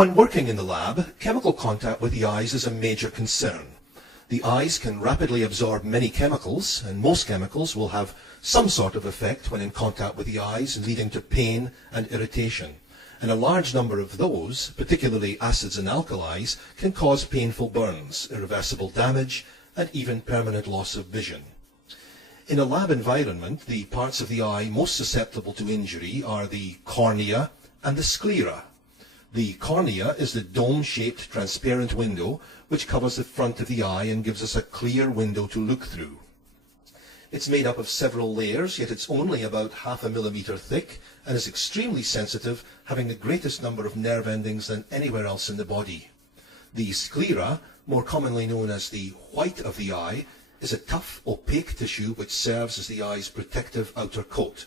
When working in the lab, chemical contact with the eyes is a major concern. The eyes can rapidly absorb many chemicals, and most chemicals will have some sort of effect when in contact with the eyes, leading to pain and irritation. And a large number of those, particularly acids and alkalis, can cause painful burns, irreversible damage, and even permanent loss of vision. In a lab environment, the parts of the eye most susceptible to injury are the cornea and the sclera. The cornea is the dome-shaped transparent window which covers the front of the eye and gives us a clear window to look through. It's made up of several layers, yet it's only about 0.5 millimeter thick and is extremely sensitive, having the greatest number of nerve endings than anywhere else in the body. The sclera, more commonly known as the white of the eye, is a tough, opaque tissue which serves as the eye's protective outer coat.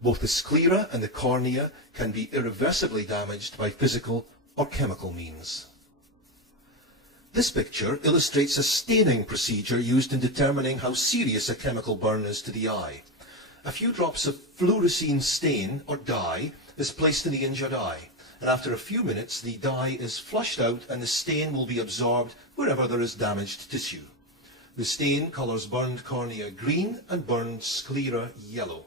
Both the sclera and the cornea can be irreversibly damaged by physical or chemical means. This picture illustrates a staining procedure used in determining how serious a chemical burn is to the eye. A few drops of fluorescein stain or dye is placed in the injured eye, and after a few minutes the dye is flushed out and the stain will be absorbed wherever there is damaged tissue. The stain colours burned cornea green and burned sclera yellow.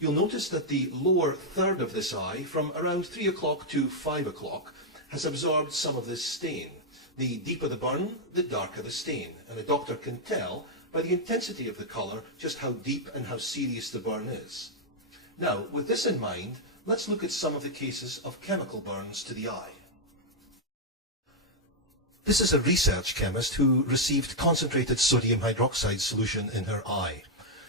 You'll notice that the lower third of this eye, from around 3 o'clock to 5 o'clock, has absorbed some of this stain. The deeper the burn, the darker the stain, and a doctor can tell by the intensity of the colour just how deep and how serious the burn is. Now, with this in mind, let's look at some of the cases of chemical burns to the eye. This is a research chemist who received concentrated sodium hydroxide solution in her eye.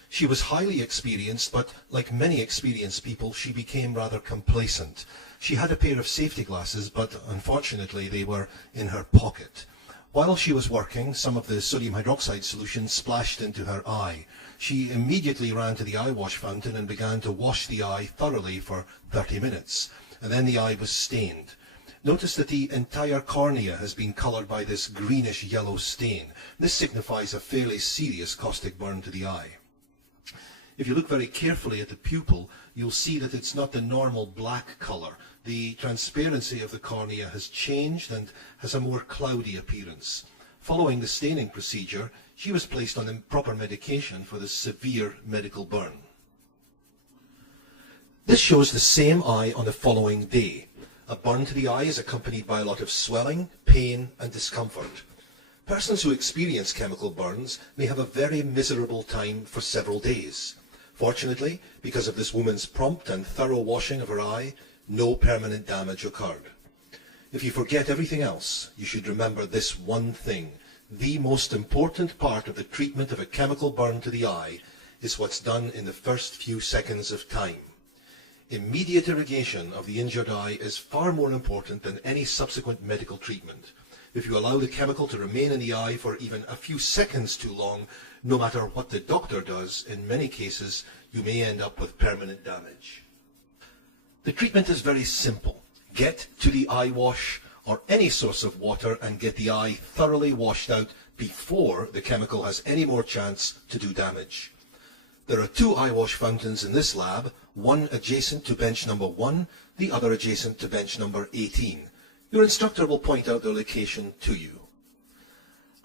She was highly experienced, but like many experienced people, she became rather complacent. She had a pair of safety glasses, but unfortunately they were in her pocket. While she was working, some of the sodium hydroxide solution splashed into her eye. She immediately ran to the eye wash fountain and began to wash the eye thoroughly for 30 minutes, and then the eye was stained. Notice that the entire cornea has been coloured by this greenish yellow stain. This signifies a fairly serious caustic burn to the eye. If you look very carefully at the pupil, you'll see that it's not the normal black colour. The transparency of the cornea has changed and has a more cloudy appearance. Following the staining procedure, she was placed on proper medication for this severe medical burn. This shows the same eye on the following day. A burn to the eye is accompanied by a lot of swelling, pain and discomfort. Persons who experience chemical burns may have a very miserable time for several days. Fortunately, because of this woman's prompt and thorough washing of her eye, no permanent damage occurred. If you forget everything else, you should remember this one thing. The most important part of the treatment of a chemical burn to the eye is what's done in the first few seconds of time. Immediate irrigation of the injured eye is far more important than any subsequent medical treatment. If you allow the chemical to remain in the eye for even a few seconds too long, no matter what the doctor does, in many cases you may end up with permanent damage. The treatment is very simple. Get to the eye wash or any source of water and get the eye thoroughly washed out before the chemical has any more chance to do damage. There are 2 eye wash fountains in this lab, one adjacent to bench number 1, the other adjacent to bench number 18. Your instructor will point out their location to you.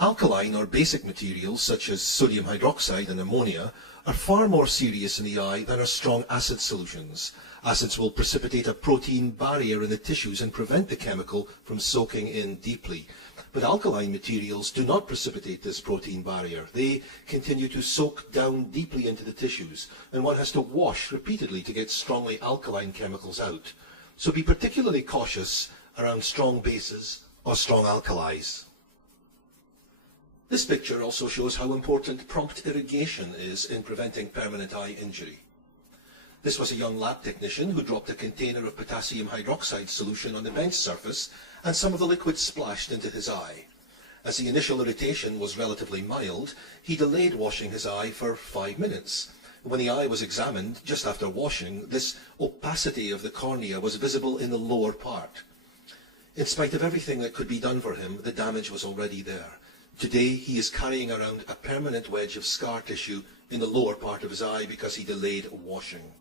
Alkaline or basic materials such as sodium hydroxide and ammonia are far more serious in the eye than are strong acid solutions. Acids will precipitate a protein barrier in the tissues and prevent the chemical from soaking in deeply. But alkaline materials do not precipitate this protein barrier. They continue to soak down deeply into the tissues, and one has to wash repeatedly to get strongly alkaline chemicals out. So be particularly cautious around strong bases or strong alkalis. This picture also shows how important prompt irrigation is in preventing permanent eye injury. This was a young lab technician who dropped a container of potassium hydroxide solution on the bench surface and some of the liquid splashed into his eye. As the initial irritation was relatively mild, he delayed washing his eye for 5 minutes. When the eye was examined just after washing, this opacity of the cornea was visible in the lower part. In spite of everything that could be done for him, the damage was already there. Today he is carrying around a permanent wedge of scar tissue in the lower part of his eye because he delayed washing.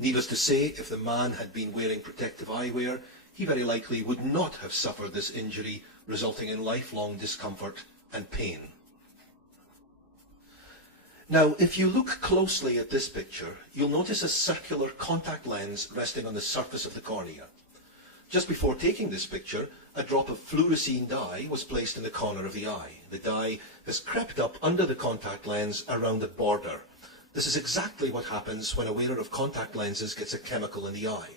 Needless to say, if the man had been wearing protective eyewear, he very likely would not have suffered this injury, resulting in lifelong discomfort and pain. Now, if you look closely at this picture, you'll notice a circular contact lens resting on the surface of the cornea. Just before taking this picture, a drop of fluorescein dye was placed in the corner of the eye. The dye has crept up under the contact lens around the border. This is exactly what happens when a wearer of contact lenses gets a chemical in the eye.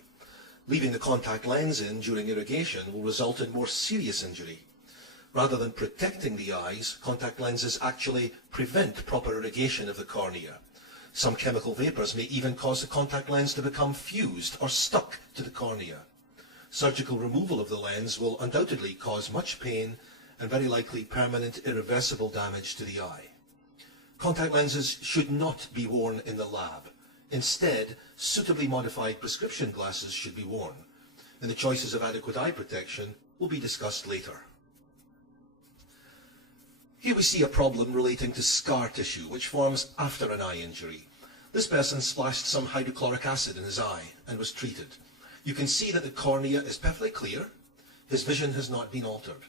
Leaving the contact lens in during irrigation will result in more serious injury. Rather than protecting the eyes, contact lenses actually prevent proper irrigation of the cornea. Some chemical vapors may even cause the contact lens to become fused or stuck to the cornea. Surgical removal of the lens will undoubtedly cause much pain and very likely permanent irreversible damage to the eye. Contact lenses should not be worn in the lab. Instead, suitably modified prescription glasses should be worn, and the choices of adequate eye protection will be discussed later. Here we see a problem relating to scar tissue, which forms after an eye injury. This person splashed some hydrochloric acid in his eye and was treated. You can see that the cornea is perfectly clear. His vision has not been altered.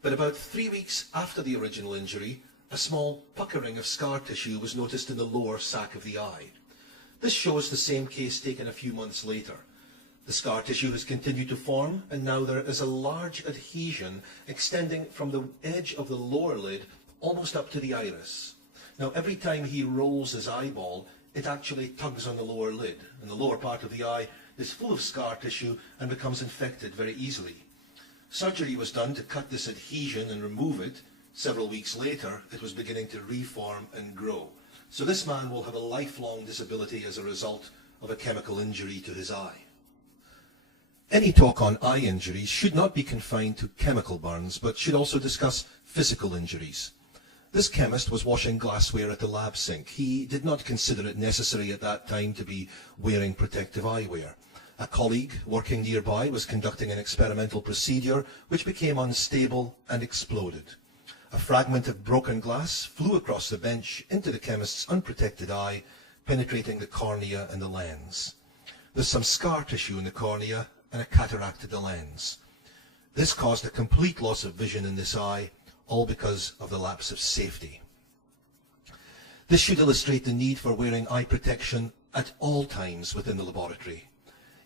But about 3 weeks after the original injury, a small puckering of scar tissue was noticed in the lower sac of the eye. This shows the same case taken a few months later. The scar tissue has continued to form, and now there is a large adhesion extending from the edge of the lower lid almost up to the iris. Now, every time he rolls his eyeball, it actually tugs on the lower lid, and the lower part of the eye is full of scar tissue and becomes infected very easily. Surgery was done to cut this adhesion and remove it. Several weeks later, it was beginning to reform and grow. So this man will have a lifelong disability as a result of a chemical injury to his eye. Any talk on eye injuries should not be confined to chemical burns, but should also discuss physical injuries. This chemist was washing glassware at the lab sink. He did not consider it necessary at that time to be wearing protective eyewear. A colleague working nearby was conducting an experimental procedure which became unstable and exploded. A fragment of broken glass flew across the bench into the chemist's unprotected eye, penetrating the cornea and the lens. There's some scar tissue in the cornea and a cataract to the lens. This caused a complete loss of vision in this eye, all because of the lapse of safety. This should illustrate the need for wearing eye protection at all times within the laboratory.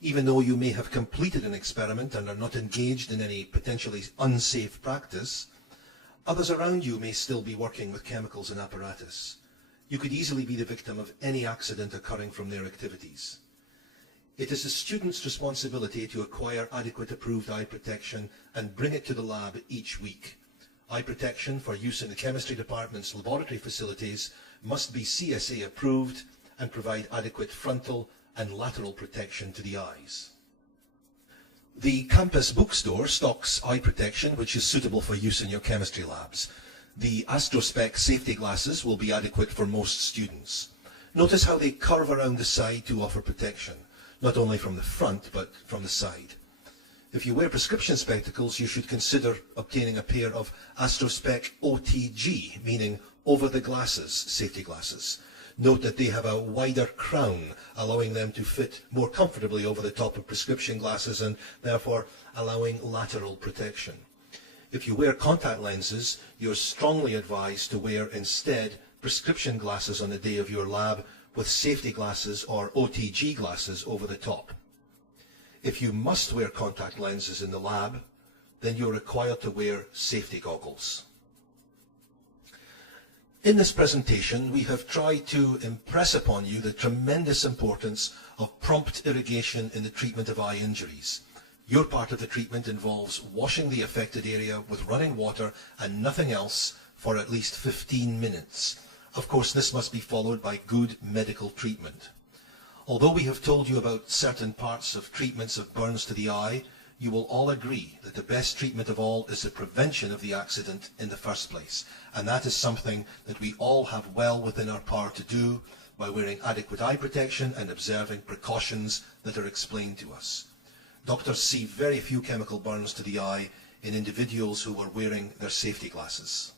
Even though you may have completed an experiment and are not engaged in any potentially unsafe practice, others around you may still be working with chemicals and apparatus. You could easily be the victim of any accident occurring from their activities. It is the student's responsibility to acquire adequate approved eye protection and bring it to the lab each week. Eye protection for use in the chemistry department's laboratory facilities must be CSA approved and provide adequate frontal and lateral protection to the eyes. The campus bookstore stocks eye protection which is suitable for use in your chemistry labs. The AstroSpec safety glasses will be adequate for most students. Notice how they curve around the side to offer protection, not only from the front but from the side. If you wear prescription spectacles, you should consider obtaining a pair of AstroSpec OTG, meaning over the glasses safety glasses. Note that they have a wider crown, allowing them to fit more comfortably over the top of prescription glasses and therefore allowing lateral protection. If you wear contact lenses, you're strongly advised to wear instead prescription glasses on the day of your lab with safety glasses or OTG glasses over the top. If you must wear contact lenses in the lab, then you're required to wear safety goggles. In this presentation, we have tried to impress upon you the tremendous importance of prompt irrigation in the treatment of eye injuries. Your part of the treatment involves washing the affected area with running water and nothing else for at least 15 minutes. Of course, this must be followed by good medical treatment. Although we have told you about certain parts of treatments of burns to the eye, you will all agree that the best treatment of all is the prevention of the accident in the first place. And that is something that we all have well within our power to do by wearing adequate eye protection and observing precautions that are explained to us. Doctors see very few chemical burns to the eye in individuals who are wearing their safety glasses.